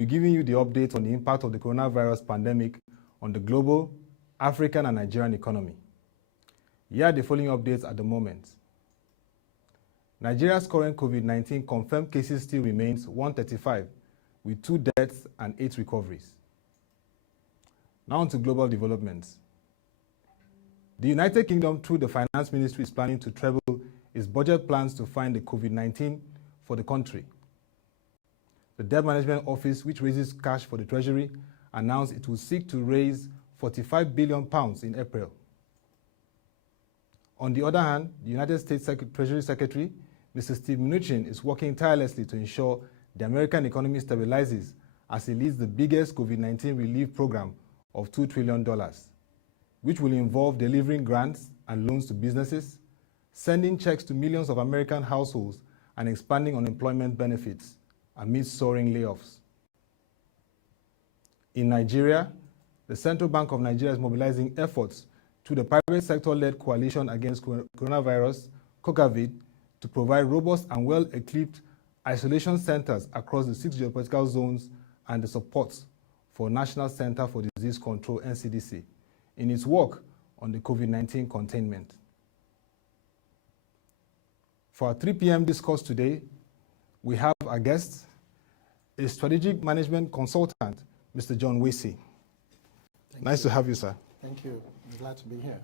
be giving you the update on the impact of the coronavirus pandemic on the global, African, and Nigerian economy. Here are the following updates at the moment. Nigeria's current COVID-19 confirmed cases still remains 135, with 2 deaths and 8 recoveries. Now on to global developments. The United Kingdom, through the Finance Ministry, is planning to treble its budget plans to find the COVID-19 for the country. The Debt Management Office, which raises cash for the Treasury, announced it will seek to raise £45 billion in April. On the other hand, the United States Treasury Secretary, Mr. Steve Mnuchin, is working tirelessly to ensure the American economy stabilizes as he leads the biggest COVID-19 relief program of $2 trillion, which will involve delivering grants and loans to businesses, sending checks to millions of American households, and expanding unemployment benefits amid soaring layoffs. In Nigeria, the Central Bank of Nigeria is mobilizing efforts to the private sector-led coalition against coronavirus, COCAVID, to provide robust and well-equipped isolation centers across the 6 geopolitical zones and the support for National Center for Disease Control, NCDC, in its work on the COVID-19 containment. For our 3 p.m. discourse today, we have our guest, a strategic management consultant, Mr. John Wasey. Nice to have you, sir. Thank you. I'm glad to be here.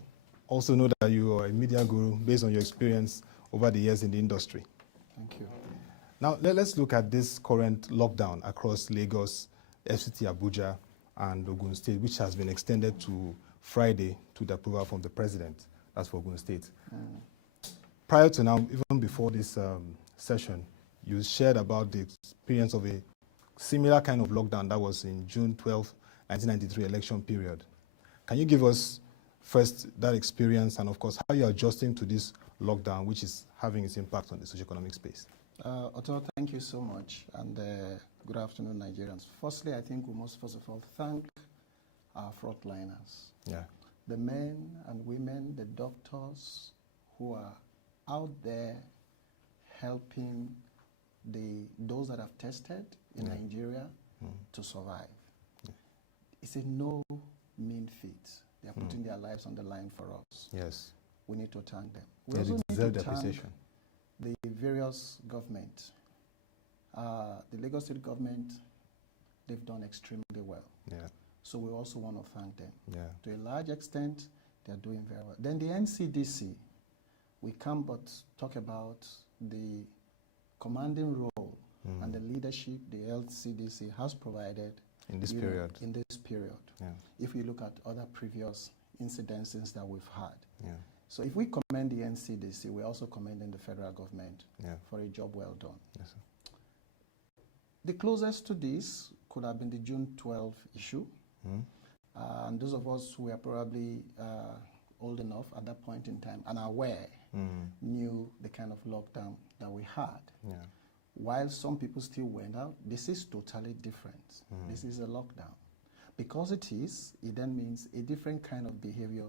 Also know that you are a media guru based on your experience over the years in the industry. Thank you. Now, let's look at this current lockdown across Lagos, FCT Abuja, and Ogun State, which has been extended to Friday to the approval from the president. That's for Ogun State. Prior to now, even before this session, you shared about the experience of a similar kind of lockdown that was in June 12, 1993 election period. Can you give us first that experience and, of course, how you're adjusting to this lockdown, which is having its impact on the socioeconomic space? Otto, thank you so much, and good afternoon, Nigerians. Firstly, I think we must first of all thank our frontliners. Yeah. The men and women, the doctors who are out there helping those that have tested in Nigeria to survive. It's a no mean feat. They are putting their lives on the line for us. Yes. We need to thank them. We They also deserve need to thank appreciation. the various government. The Lagos State government, they've done extremely well. Yeah. So we also want to thank them. Yeah. To a large extent, they're doing very well. Then the NCDC, we can't but talk about the commanding role and the leadership the LCDC has provided In this period. In this period. Yeah. If we look at other previous incidences that we've had. Yeah. So if we commend the NCDC, we're also commending the federal government for a job well done. Yes, sir. The closest to this could have been the June 12 issue. And those of us who are probably old enough at that point in time and aware knew the kind of lockdown that we had. Yeah. While some people still went out, this is totally different. This is a lockdown. Because it is, it then means a different kind of behavior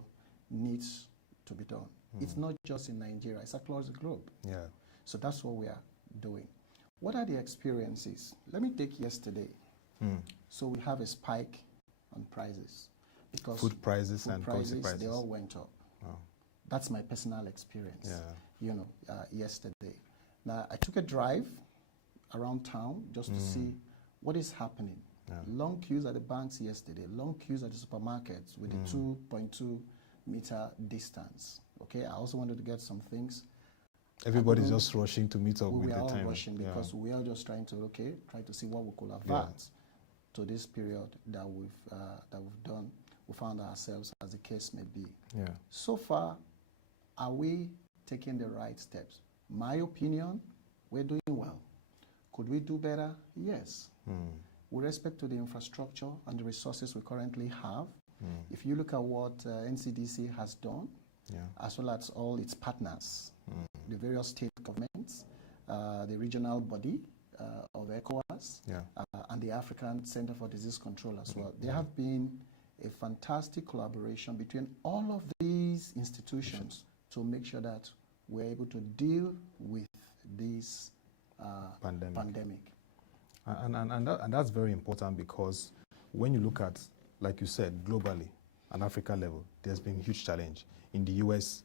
needs to be done. It's not just in Nigeria, it's across the globe. Yeah. So that's what we are doing. What are the experiences? Let me take yesterday. So we have a spike on prices. Because Food prices and prices, prices. they all went up. Wow. That's my personal experience, Yeah. yesterday. Now, I took a drive around town just to see what is happening. Yeah. Long queues at the banks yesterday, long queues at the supermarkets with the 2.2 meter distance. Okay, I also wanted to get some things. Everybody's just rushing to meet up with We the are all time. rushing because we are just trying to try to see what we could avert to this period that we've done. We found ourselves, as the case may be. Yeah. So far, are we taking the right steps? My opinion, we're doing well. Could we do better? Yes. With respect to the infrastructure and the resources we currently have, if you look at what NCDC has done, as well as all its partners, the various state governments, the regional body of ECOWAS, and the African Center for Disease Control as well. There have been a fantastic collaboration between all of these institutions to make sure that we're able to deal with this pandemic. And that's very important, because when you look at, like you said, globally, and Africa level, there's been a huge challenge. In the US,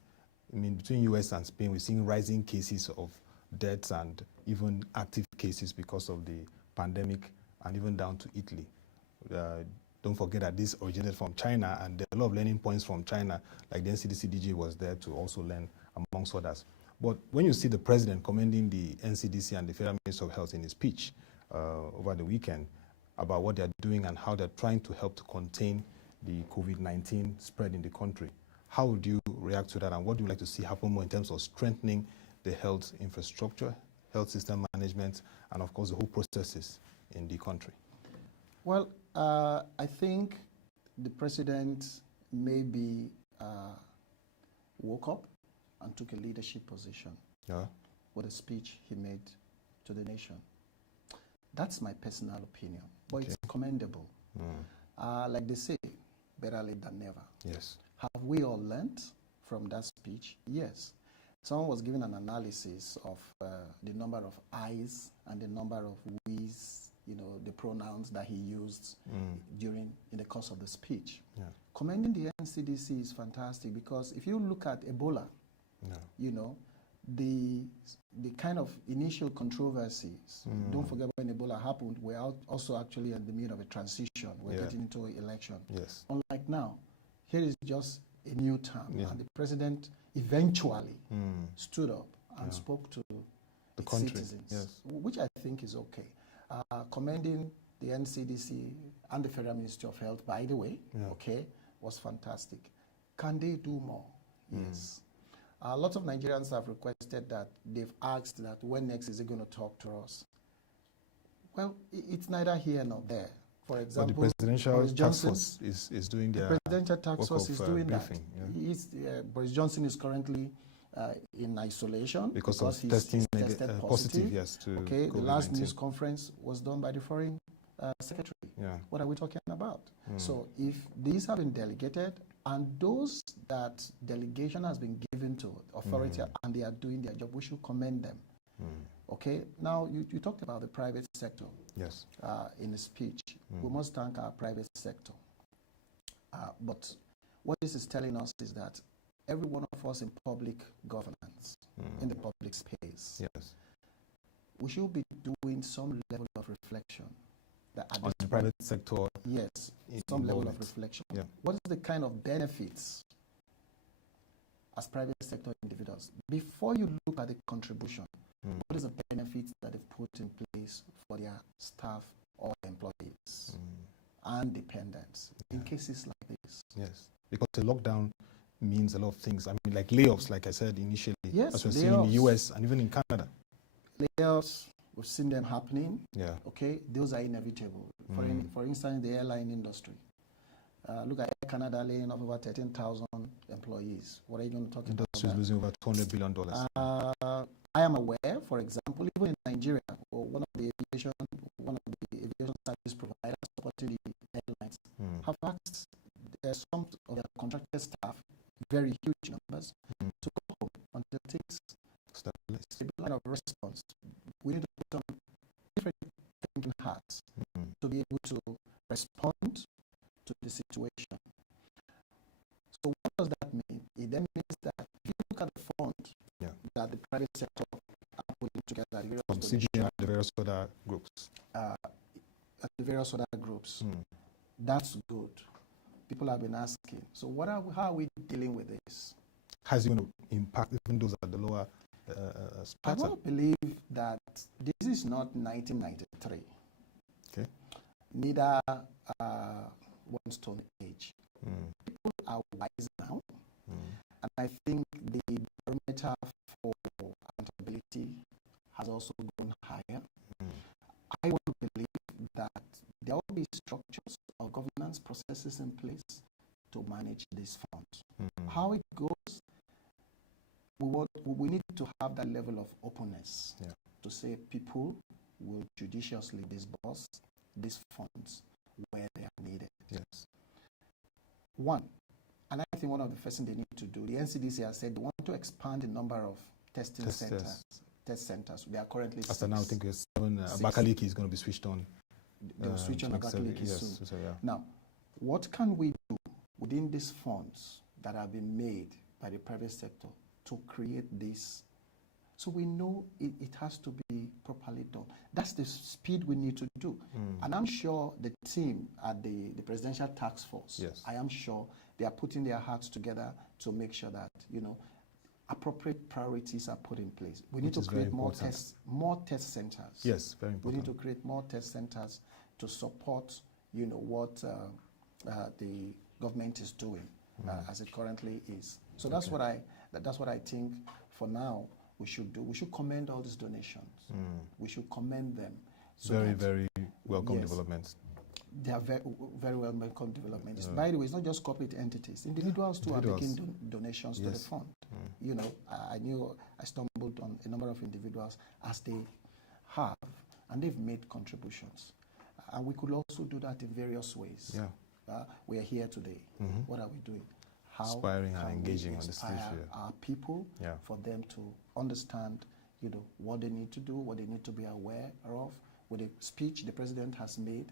I mean, between US and Spain, we're seeing rising cases of deaths and even active cases because of the pandemic, and even down to Italy. Don't forget that this originated from China, and there are a lot of learning points from China, like the NCDC DG was there to also learn, amongst others. But when you see the president commending the NCDC and the Federal Ministry of Health in his speech over the weekend about what they're doing and how they're trying to help to contain the COVID-19 spread in the country, how would you react to that, and what do you like to see happen more in terms of strengthening the health infrastructure, health system management, and of course the whole processes in the country? Well, I think the president maybe woke up and took a leadership position with a speech he made to the nation. That's my personal opinion, but it's commendable. Like they say, better late than never. Yes. Have we all learned from that speech? Yes. Someone was giving an analysis of the number of I's and the number of we's, you know, the pronouns that he used in the course of the speech. Yeah. Commending the NCDC is fantastic, because if you look at Ebola, you know, the kind of initial controversies, don't forget when Ebola happened, we're also actually in the middle of a transition. We're getting into an election. Yes. Unlike now, here is just a new term, and the president eventually stood up and spoke to the citizens, which I think is okay. Commending the NCDC and the Federal Ministry of Health, by the way, was fantastic. Can they do more? Yes. Lots of Nigerians have requested that, they've asked that when next is he going to talk to us? Well, it's neither here nor there. For example, but the presidential task force is doing their presidential task force is doing briefing, Boris Johnson is currently in isolation because he's testing tested positive. Yes, to the last news conference was done by the foreign secretary. What are we talking about? So if these have been delegated, and those that delegation has been given to authority and they are doing their job, we should commend them. Okay, now you talked about the private sector. Yes. In the speech. We must thank our private sector. But what this is telling us is that every one of us in public governance, in the public space, we should be doing some level of reflection. On the private sector? Yes, some level of reflection. What is the kind of benefits as private sector individuals? Before you look at the contribution, what is the benefits that they've put in place for their staff or employees and dependents in cases like this? Yes, because the lockdown means a lot of things. I mean, like layoffs, like I said initially, as we're seeing in the US and even in Canada. Layoffs, we've seen them happening. Okay, those are inevitable. For instance, the airline industry. Look at Air Canada laying off over 13,000 employees. What are you going to talk about? Industry is losing over $200 billion. I am aware, for example, even in Nigeria, one of the aviation service providers supporting the airlines have asked some of their contracted staff, very huge numbers, to go home until things stabilize. A line of response. We need to put on different thinking hats to be able to respond to the situation. So what does that mean? It then means that if you look at the fund that the private sector are putting together, from CBN and the various other groups. That's good. People have been asking. So how are we dealing with this? How's it going to impact even those at the lower strata? I don't believe that this is not 1993. Okay. Neither one stone age. People are wise now, and I think the barometer for accountability has also gone higher. I want to believe that there will be structures or governance processes in place to manage these funds. How it goes, we need to have that level of openness to say people will judiciously disburse these funds where they are needed. Yes. One, and I think one of the first things they need to do, the NCDC has said they want to expand the number of testing centers test centers. There are currently After 6. now, I think it's 7. Abakaliki is going to be switched on. They'll switch on Abakaliki soon. So, yeah. Now, what can we do within these funds that have been made by the private sector to create this? So we know it has to be properly done. That's the speed we need to do. And I'm sure the team at the presidential task force, yes, I am sure they are putting their hearts together to make sure that, appropriate priorities are put in place. We need to create more test centers. Yes, very important. We need to create more test centers to support, what the government is doing as it currently is. So that's what I think for now we should do. We should commend all these donations. We should commend them. So very welcome developments. They are very, very well welcome developments. By the way, it's not just corporate entities. Individuals too are making donations to the fund. I knew I stumbled on a number of individuals as they have, and they've made contributions. And we could also do that in various ways. We are here today. What are we doing? How inspiring and engaging on this issue. Our people for them to understand, what they need to do, what they need to be aware of, with the speech the president has made,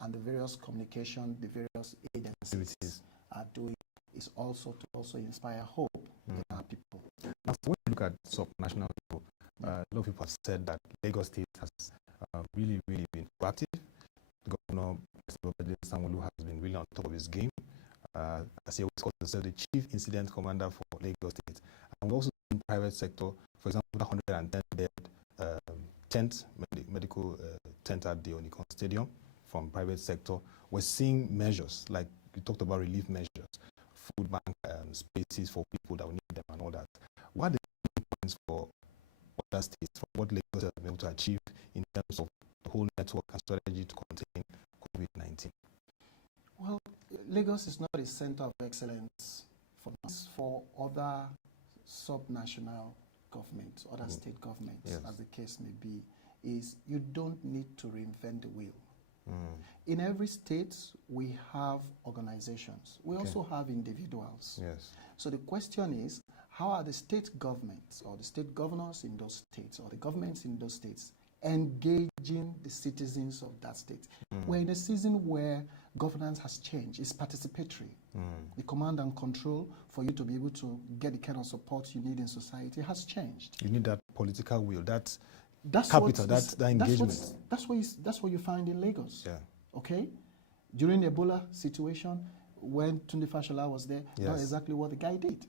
and the various communication the various agencies are doing, is also to inspire hope in our people. Now, when you look at sub-national level, a lot of people have said that Lagos State has really been proactive. The governor, Sanwo-Olu, has been really on top of his game. As he always calls himself, the chief incident commander for Lagos State. And we also in private sector, for example, the 110-bed medical tent at the Onikon Stadium from private sector. We're seeing measures, like you talked about relief measures, food bank spaces for people that will need them and all that. What are the points for other states, for what Lagos has been able to achieve in terms of the whole network and strategy to contain COVID-19? Well, Lagos is not a center of excellence for other sub-national governments, other state governments, as the case may be, is you don't need to reinvent the wheel. In every state, we have organizations. We also have individuals. So the question is, how are the state governments or the state governors in those states or the governments in those states engaging the citizens of that state? We're in a season where governance has changed. It's participatory. The command and control for you to be able to get the kind of support you need in society has changed. You need that political will, that's capital, that engagement. That's what you find in Lagos. Okay? During the Ebola situation, when Tunde Fashola was there, that's exactly what the guy did.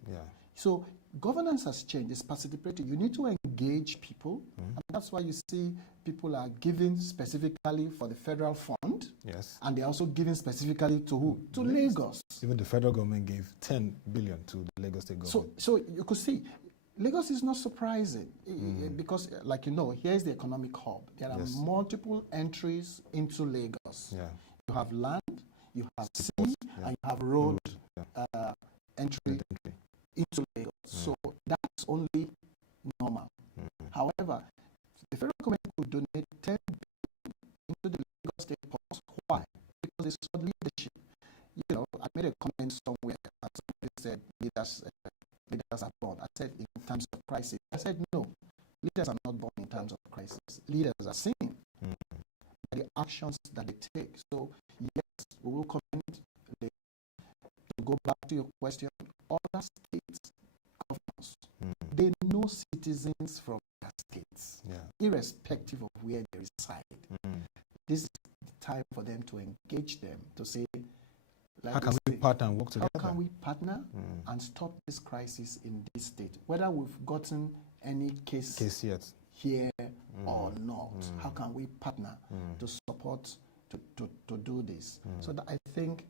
So governance has changed. It's participatory. You need to engage people, and that's why you see people are giving specifically for the federal fund, and they're also giving specifically to who? To Lagos. Even the federal government gave 10 billion to the Lagos State government. So you could see, Lagos is not surprising because, like here's the economic hub. There are multiple entries into Lagos. You have land, you have sea, and you have road entry into Lagos. So that's only normal. However, the federal government could donate 10 billion into the Lagos State Port. Why? Because it's for leadership. I made a comment somewhere and somebody said leaders are born. I said in times of crisis. I said no, leaders are not born in times of crisis. Leaders are seen by the actions that they take. So yes, we will comment. To go back to your question, other states governors, they know citizens from their states, irrespective of where they reside. This is the time for them to engage them, to say, how can we partner and work together? How can we partner and stop this crisis in this state? Whether we've gotten any case yet here or not, how can we partner to support, to do this? So I think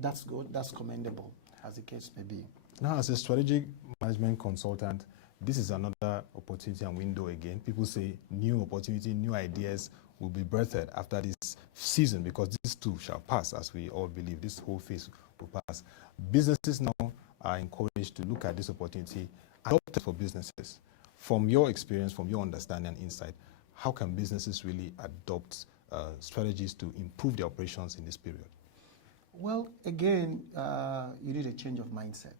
that's good, that's commendable, as the case may be. Now, as a strategic management consultant, this is another opportunity and window again. People say new opportunity, new ideas will be birthed after this season, because this too shall pass, as we all believe. This whole phase will pass. Businesses now are encouraged to look at this opportunity, adopt it for businesses. From your experience, from your understanding and insight, how can businesses really adopt strategies to improve their operations in this period? Well, again, you need a change of mindset.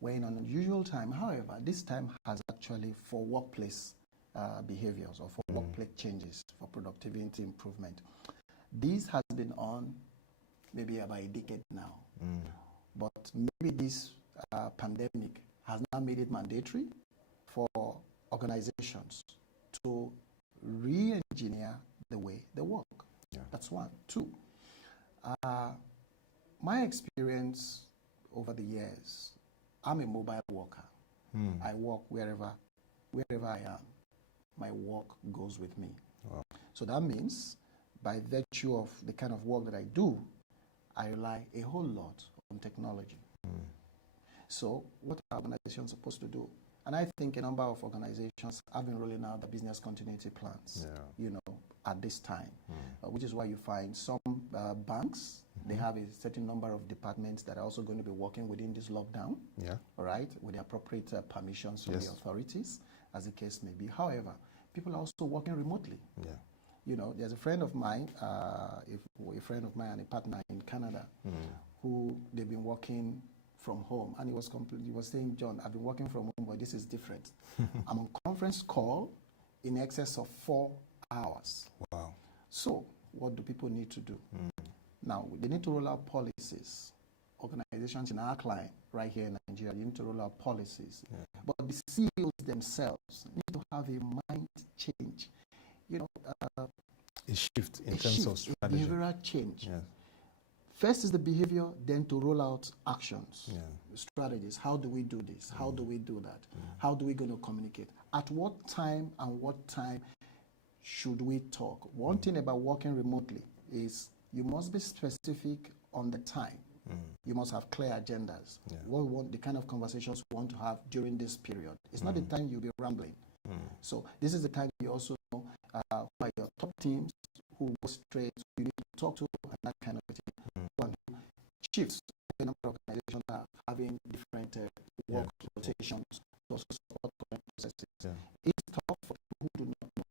we're in an unusual time. However, this time has actually for workplace behaviors or for workplace changes, for productivity improvement. This has been on maybe about a decade now. But maybe this pandemic has now made it mandatory for organizations to re-engineer the way they work. Yeah. That's one. Two, my experience over the years, I'm a mobile worker. I work wherever I am. My work goes with me. Wow. So that means, by virtue of the kind of work that I do, I rely a whole lot on technology. So what are organizations supposed to do? And I think a number of organizations have been rolling out the business continuity plans, at this time, which is why you find some banks, they have a certain number of departments that are also going to be working within this lockdown, all right, with the appropriate permissions from the authorities, as the case may be. However, people are also working remotely. There's a friend of mine, and a partner in Canada, who they've been working from home, and he was saying, John, I've been working from home, but this is different. I'm on conference call in excess of 4 hours. Wow. So what do people need to do? Now, they need to roll out policies. Organizations in our client, right here in Nigeria, they need to roll out policies. But the CEOs themselves need to have a mind change. A shift in terms of strategy. Behavioral change. First is the behavior, then to roll out actions, strategies. How do we do this? How do we do that? How do we going to communicate? At what time and what time should we talk? One thing about working remotely is you must be specific on the time. You must have clear agendas. What we want, the kind of conversations we want to have during this period. It's not the time you'll be rambling. So this is the time you also know by your top teams who go straight, you need to talk to, and that kind of thing. One, chiefs, a number of organizations are having different work rotations to also support current processes. It's tough for people who do not know.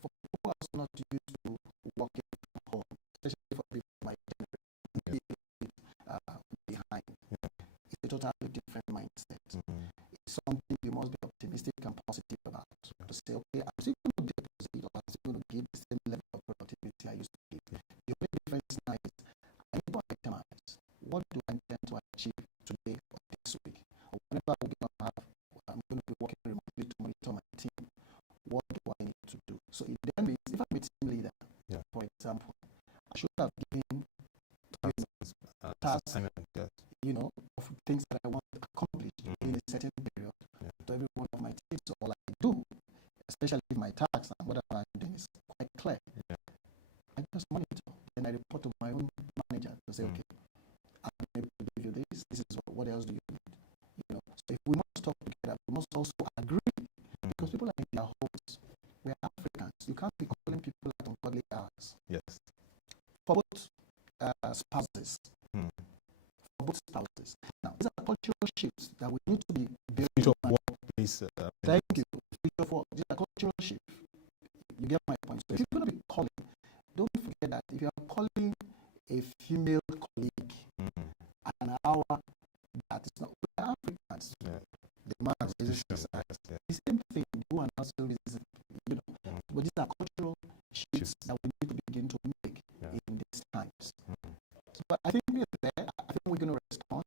For people who are also not used to working from home, especially for people who might be behind. It's a totally different mindset. It's something you must be optimistic and positive about. To say, okay, I'm still going to be opposite, or I'm still going to give the same level of productivity I used to give. The only difference now is I need to itemize what do I intend to achieve today or this week, or whenever I'm going to be working remotely to monitor my team. What do I need to do? So it then means if I'm a team leader, for example, I should have given tasks, of things that I want to accomplish in a certain period to every one of my teams. So all I do, especially if my tasks and whatever I'm doing is quite clear, I just monitor. Then I report to my own manager to say, okay, I'm able to give you this. This is what else do you need? So if we must talk together, we must also agree, because people are in their homes. We are Africans. You can't be calling people at ungodly hours. Yes. For both spouses. For both spouses. Now, these are cultural shifts that we need to be building. Workplace. Thank you. Future work. These are cultural shifts. You get my point. So if you're going to be calling, don't forget that if you are calling a female colleague an hour, that is not Africans. The man is the same thing. You and us, but these are cultural shifts that we need to begin to make in these times. But I think we're there. I think we're going to respond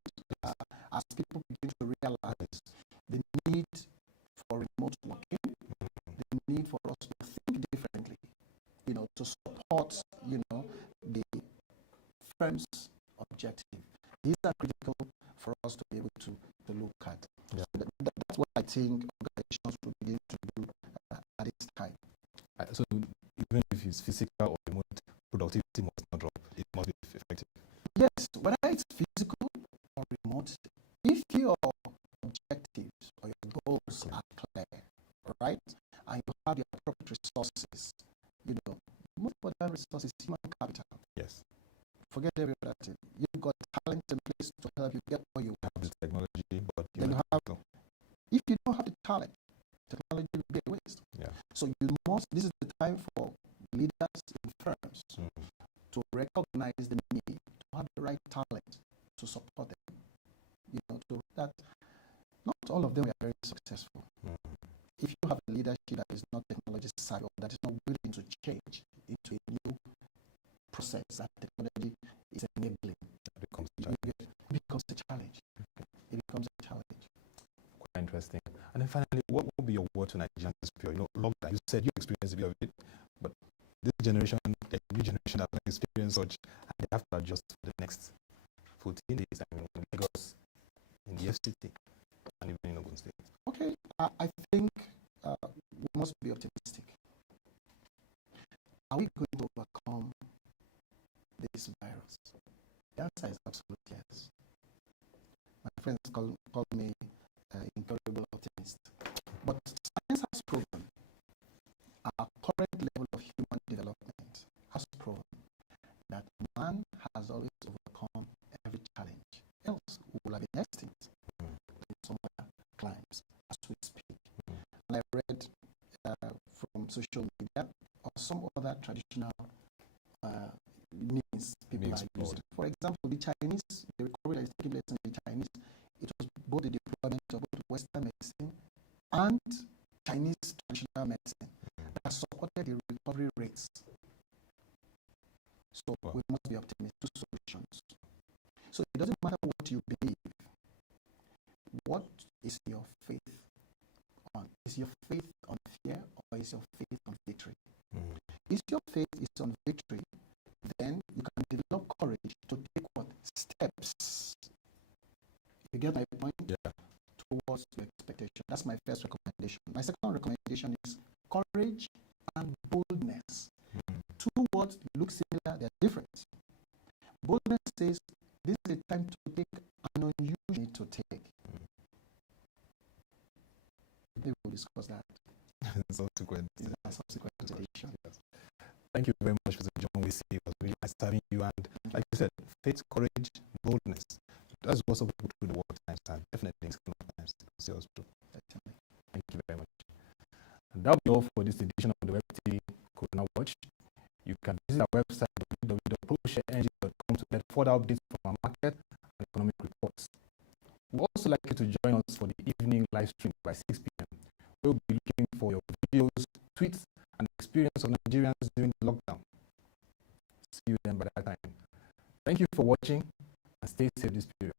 as people begin to realize the need for remote working, the need for us to think differently, to support, the firm's objective. These are critical for us to be able to look at. So that's what I think organizations will begin to do at this time. So even if it's physical or remote, productivity must not drop. It must be effective. Yes, whether it's physical or remote, if your objectives or your goals are clear, right, and you have the appropriate resources, most important resource is human capital. Yes. Forget every other thing. You've got talent in place to help you get what you want. Have the technology, but then you have. If you don't have the talent, technology will be a waste. So this is the time for leaders in firms to recognize the need to have the right talent to support them. To that technology is enabling. It becomes a challenge. It becomes a challenge. It becomes a challenge. Quite interesting. And then finally, what would be your word to Nigerians this period? Lockdown. You said you experienced a bit of it, but this generation, the new generation, has not experienced such, and they have to adjust for the next 14 days. I mean, in Lagos, in the FCT, and even in Ogun State. Okay, I think we must be optimistic. Are we going to overcome this virus? The answer is absolutely yes. My friends call me incurable optimist. But science has proven, our current level of human development has proven that man has always overcome every challenge. Else, we will have been extinct in some other climes as we speak. And I read from social media or some other traditional means people are using. For example, the Chinese, the recovery that is taking place in the Chinese, it was both the deployment of both Western medicine and Chinese traditional medicine that supported the recovery rates. So we must be optimistic to solutions. So it doesn't matter what you believe. What is your faith on? Is your faith on fear or is your faith on victory? If your faith is on victory, then you can develop courage to take what? Steps. You get my point? Yeah. Towards your expectation. That's my first recommendation. My second recommendation is courage and boldness. Two words look similar, they're different. Boldness says this is a time to take an unusual to take. Maybe we'll discuss that. Subsequent. In a subsequent edition. Yes. Thank you very much, Mr. John Wesley. It was really nice having you. And like you said, faith, courage, boldness. That's what some people through the war times, and definitely in school times. Thank you very much. And that'll be all for this edition of the WebTV Corona Watch. You can visit our website www.proshareenergy.com to get further updates from our market and economic reports. We'd also like you to join us for the evening live stream by 6 p.m. We'll be looking for your videos, tweets, and experience of Nigerians during the lockdown. See you then by that time. Thank you for watching and stay safe this period.